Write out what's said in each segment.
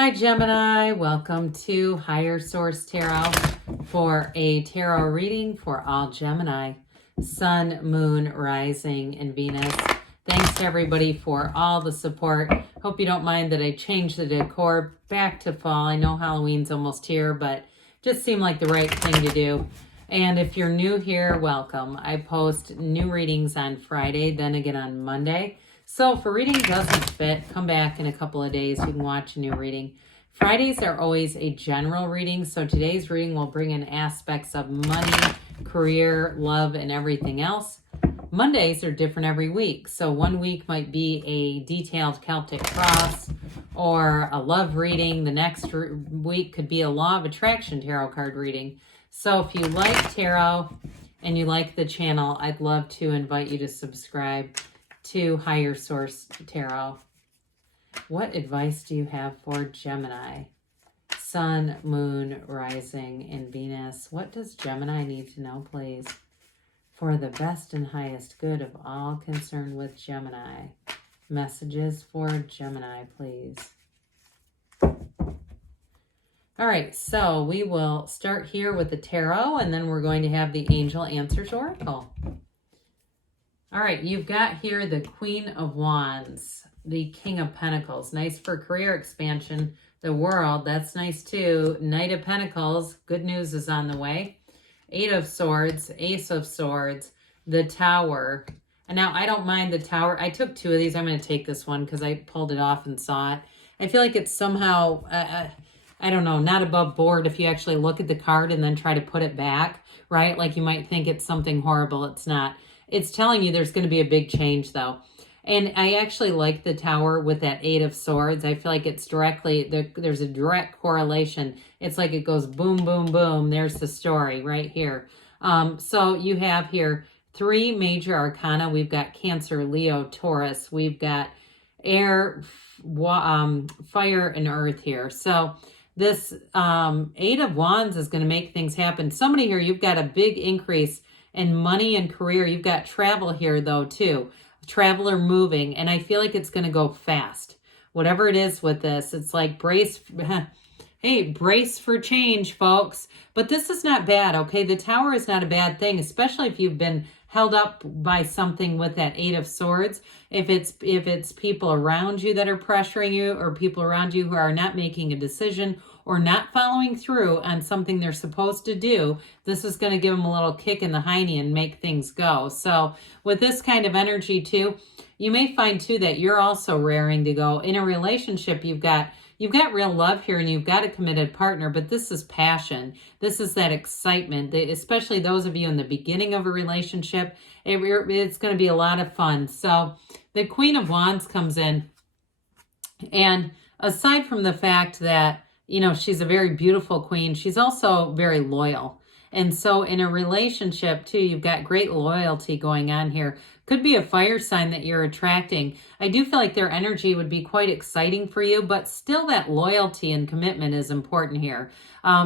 Hi Gemini, welcome to Higher Source Tarot for a tarot reading for all Gemini, Sun, Moon, Rising, and Venus. Thanks to everybody for all the support. Hope you don't mind that I changed the decor back to fall. I know Halloween's almost here, but just seemed like the right thing to do. And if you're new here, welcome. I post new readings on Friday, then again on Monday. So if a reading doesn't fit, come back in a couple of days. You can watch a new reading. Fridays are always a general reading, so today's reading will bring in aspects of money, career, love, and everything else. Mondays are different every week. So one week might be a detailed Celtic cross or a love reading. The next week could be a law of attraction tarot card reading. So if you like tarot and you like the channel, I'd love to invite you to subscribe to Higher Source Tarot. What advice do you have for Gemini? Sun, Moon, Rising, and Venus. What does Gemini need to know, please? For the best and highest good of all concerned with Gemini. Messages for Gemini, please. All right, so we will start here with the tarot, and then we're going to have the Angel Answers Oracle. All right, you've got here the Queen of Wands, the King of Pentacles. Nice for career expansion. The World, that's nice too. Knight of Pentacles, good news is on the way. Eight of Swords, Ace of Swords, the Tower. And now I don't mind the Tower. I took two of these. I'm going to take this one because I pulled it off and saw it. I feel like it's somehow, I don't know, not above board if you actually look at the card and then try to put it back, right? Like you might think it's something horrible. It's not. It's telling you there's going to be a big change, though. And I actually like the Tower with that Eight of Swords. I feel like it's directly, there's a direct correlation. It's like it goes boom, boom, boom. There's the story right here. So you have here three major arcana. We've got Cancer, Leo, Taurus. We've got air, fire, and earth here. So this Eight of Wands is going to make things happen. Somebody here, you've got a big increase in money and career. You've got travel here, though, too. Traveler moving, and I feel like it's going to go fast. Whatever it is with this, it's like brace. Hey, brace for change, folks. But this is not bad, okay? The Tower is not a bad thing, especially if you've been held up by something with that Eight of Swords. If it's people around you that are pressuring you, or people around you who are not making a decision or not following through on something they're supposed to do, this is going to give them a little kick in the hiney and make things go. So with this kind of energy too, you may find too that you're also raring to go. In a relationship, you've got real love here and you've got a committed partner, but this is passion. This is that excitement, especially those of you in the beginning of a relationship. It's going to be a lot of fun. So the Queen of Wands comes in, and aside from the fact that, you know, she's a very beautiful queen, she's also very loyal. And so in a relationship too, you've got great loyalty going on here. Could be a fire sign that you're attracting. I do feel like their energy would be quite exciting for you, but still that loyalty and commitment is important here.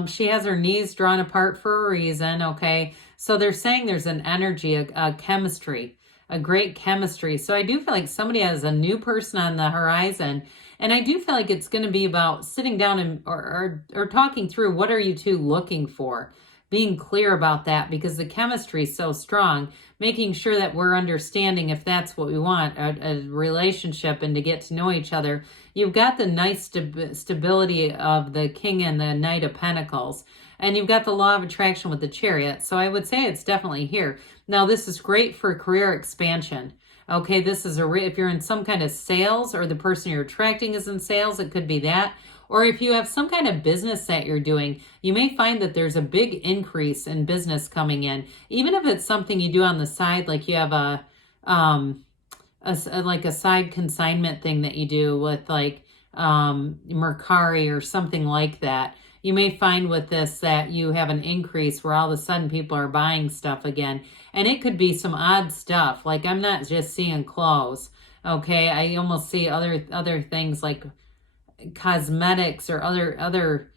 She has her knees drawn apart for a reason, okay? So they're saying there's an energy, a chemistry, a great chemistry. So I do feel like somebody has a new person on the horizon. And I do feel like it's going to be about sitting down and or talking through, what are you two looking for? Being clear about that, because the chemistry is so strong, making sure that we're understanding if that's what we want, a relationship, and to get to know each other. You've got the nice stability of the King and the Knight of Pentacles, and you've got the law of attraction with the Chariot. So I would say it's definitely here. Now, this is great for career expansion. Okay, this is if you're in some kind of sales, or the person you're attracting is in sales, it could be that. Or if you have some kind of business that you're doing, you may find that there's a big increase in business coming in. Even if it's something you do on the side, like you have a side consignment thing that you do with like Mercari or something like that. You may find with this that you have an increase where all of a sudden people are buying stuff again. And it could be some odd stuff. Like, I'm not just seeing clothes, okay? I almost see other things like cosmetics or other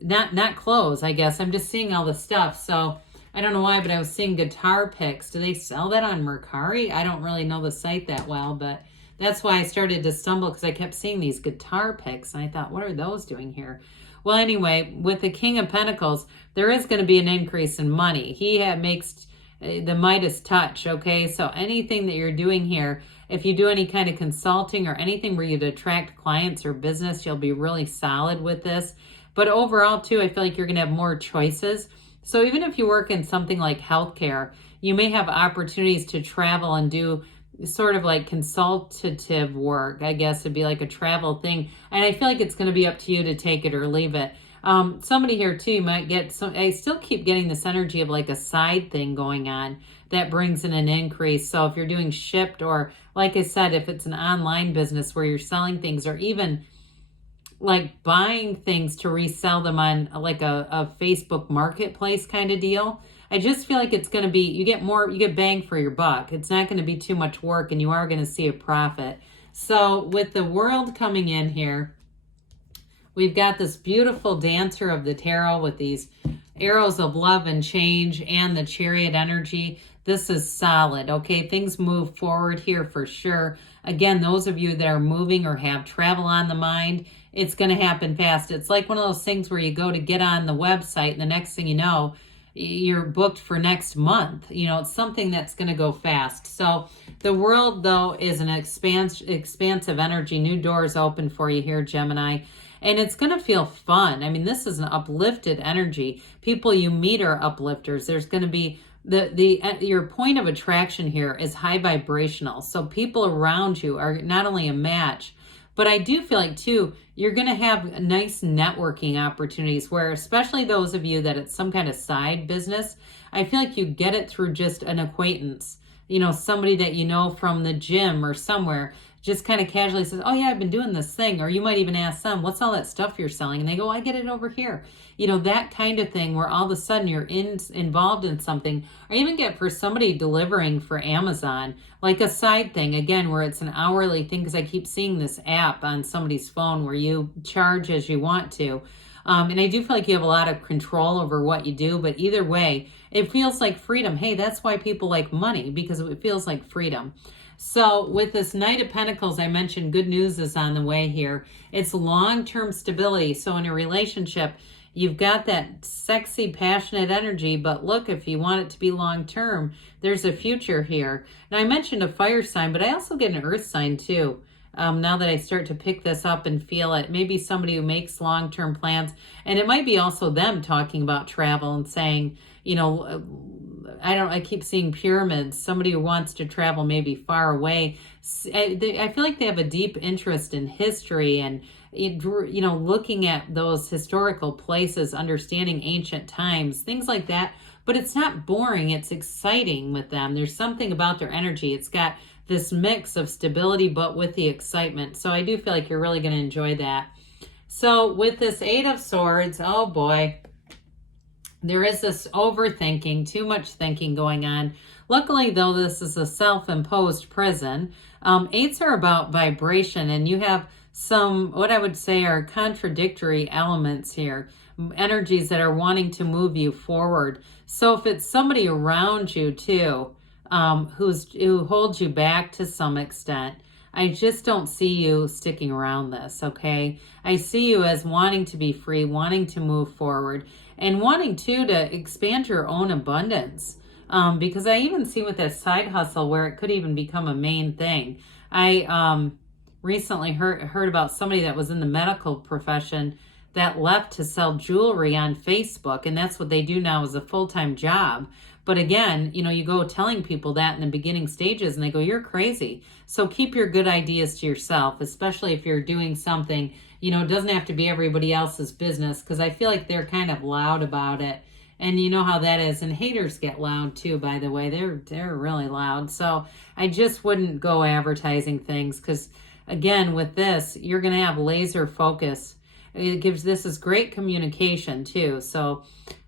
not clothes, I guess. I'm just seeing all the stuff. So I don't know why, but I was seeing guitar picks. Do they sell that on Mercari? I don't really know the site that well, but That's why I started to stumble, because I kept seeing these guitar picks and I thought, what are those doing here? Well, anyway, with the King of Pentacles, there is going to be an increase in money. He makes the Midas touch, okay? So anything that you're doing here, if you do any kind of consulting or anything where you'd attract clients or business, you'll be really solid with this. But overall, too, I feel like you're going to have more choices. So even if you work in something like healthcare, you may have opportunities to travel and do sort of like consultative work. I guess it'd be like a travel thing. And I feel like it's going to be up to you to take it or leave it. Somebody here too, you might get some, I still keep getting this energy of like a side thing going on that brings in an increase. So if you're doing shipped, or like I said, if it's an online business where you're selling things, or even like buying things to resell them on like a Facebook marketplace kind of deal, I just feel like it's going to be, you get bang for your buck. It's not going to be too much work, and you are going to see a profit. So with the World coming in here, we've got this beautiful dancer of the tarot with these arrows of love and change and the chariot energy. This is solid, okay? Things move forward here for sure. Again, those of you that are moving or have travel on the mind, it's going to happen fast. It's like one of those things where you go to get on the website and the next thing you know, you're booked for next month. You know, it's something that's going to go fast. So the World, though, is an expansive energy. New doors open for you here, Gemini. And it's going to feel fun. I mean, this is an uplifted energy. People you meet are uplifters. There's going to be your point of attraction here is high vibrational. So people around you are not only a match, but I do feel like too, you're going to have nice networking opportunities where, especially those of you that it's some kind of side business, I feel like you get it through just an acquaintance, you know, somebody that you know from the gym or somewhere, just kind of casually says, oh yeah, I've been doing this thing. Or you might even ask them, what's all that stuff you're selling? And they go, I get it over here. You know, that kind of thing where all of a sudden you're involved in something. Or even get for somebody delivering for Amazon, like a side thing, again, where it's an hourly thing, because I keep seeing this app on somebody's phone where you charge as you want to. And I do feel like you have a lot of control over what you do, but either way, it feels like freedom. Hey, that's why people like money, because it feels like freedom. So with this Knight of Pentacles, I mentioned good news is on the way here. It's long-term stability. So in a relationship, you've got that sexy, passionate energy, but look, if you want it to be long-term, there's a future here. Now I mentioned a fire sign, but I also get an earth sign too. Now that I start to pick this up and feel it, maybe somebody who makes long-term plans, and it might be also them talking about travel and saying, you know, I keep seeing pyramids, somebody who wants to travel maybe far away. I feel like they have a deep interest in history and, you know, looking at those historical places, understanding ancient times, things like that. But it's not boring, it's exciting with them. There's something about their energy. It's got this mix of stability, but with the excitement. So I do feel like you're really going to enjoy that. So with this Eight of Swords, oh boy, there is this overthinking, too much thinking going on. Luckily, though, this is a self-imposed prison. Eights are about vibration, and you have some, what I would say are contradictory elements here, energies that are wanting to move you forward. So if it's somebody around you, too, who holds you back to some extent, I just don't see you sticking around this, okay? I see you as wanting to be free, wanting to move forward, and wanting too to expand your own abundance. Because I even see with this side hustle where it could even become a main thing. I recently heard about somebody that was in the medical profession that left to sell jewelry on Facebook, and that's what they do now as a full-time job. But again, you know, you go telling people that in the beginning stages and they go, you're crazy. So keep your good ideas to yourself, especially if you're doing something, you know, it doesn't have to be everybody else's business, because I feel like they're kind of loud about it. And you know how that is. And haters get loud too, by the way. They're really loud. So I just wouldn't go advertising things, because again, with this, you're going to have laser focus. This is great communication too. So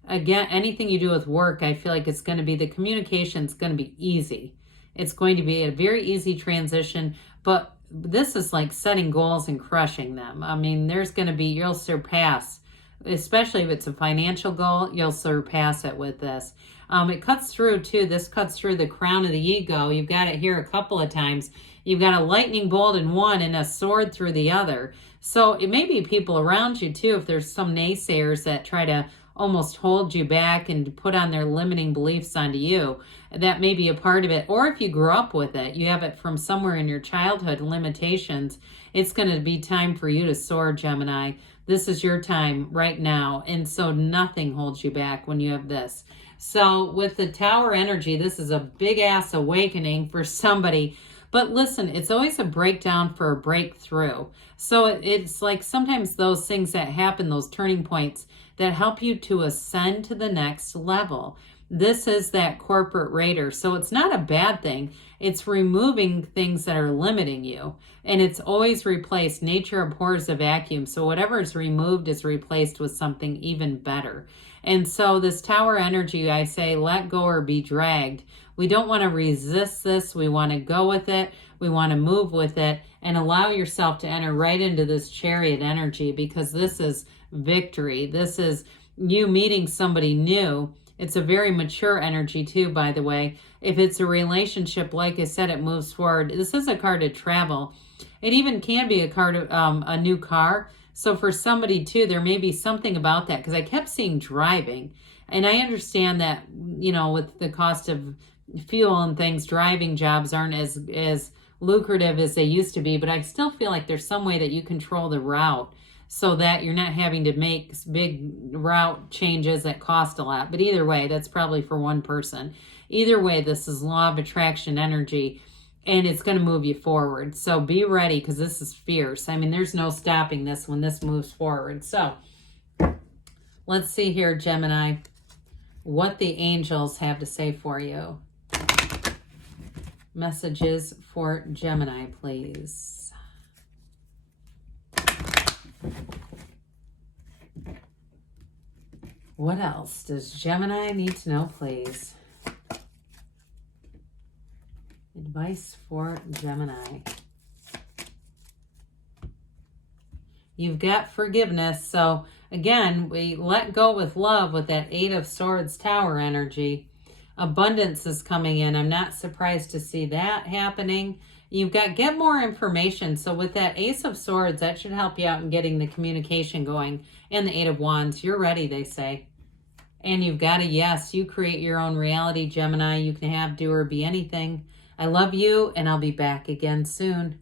again, anything you do with work, I feel like it's going to be, the communication's going to be easy. It's going to be a very easy transition, but this is like setting goals and crushing them. I mean, there's going to be, you'll surpass, especially if it's a financial goal, you'll surpass it with this. It cuts through too. This cuts through the crown of the ego. You've got it here a couple of times. You've got a lightning bolt in one and a sword through the other. So it may be people around you too, if there's some naysayers that try to almost hold you back and put on their limiting beliefs onto you. That may be a part of it. Or if you grew up with it, you have it from somewhere in your childhood, limitations, it's going to be time for you to soar, Gemini. This is your time right now. And so nothing holds you back when you have this. So with the Tower energy, this is a big ass awakening for somebody. But listen, it's always a breakdown for a breakthrough. So it's like sometimes those things that happen, those turning points that help you to ascend to the next level. This is that corporate raider. So it's not a bad thing. It's removing things that are limiting you. And it's always replaced. Nature abhors a vacuum. So whatever is removed is replaced with something even better. And so this Tower energy, I say, let go or be dragged. We don't want to resist this. We want to go with it. We want to move with it and allow yourself to enter right into this chariot energy, because this is victory. This is you meeting somebody new. It's a very mature energy too, by the way. If it's a relationship, like I said, it moves forward. This is a card of travel. It even can be a card of a new car. So for somebody too, there may be something about that, because I kept seeing driving. And I understand that, you know, with the cost of fuel and things, driving jobs aren't as lucrative as they used to be. But I still feel like there's some way that you control the route so that you're not having to make big route changes that cost a lot. But either way, that's probably for one person. Either way, this is law of attraction energy, and it's going to move you forward. So be ready, because this is fierce. I mean, there's no stopping this when this moves forward. So let's see here, Gemini, what the angels have to say for you. Messages for Gemini, please. What else does Gemini need to know, please? Advice for Gemini. You've got forgiveness. So again, we let go with love with that Eight of Swords Tower energy. Abundance is coming in. I'm not surprised to see that happening. You've got get more information. So with that Ace of Swords, that should help you out in getting the communication going. And the Eight of Wands, you're ready, they say. And you've got a yes. You create your own reality, Gemini. You can have, do, or be anything. I love you, and I'll be back again soon.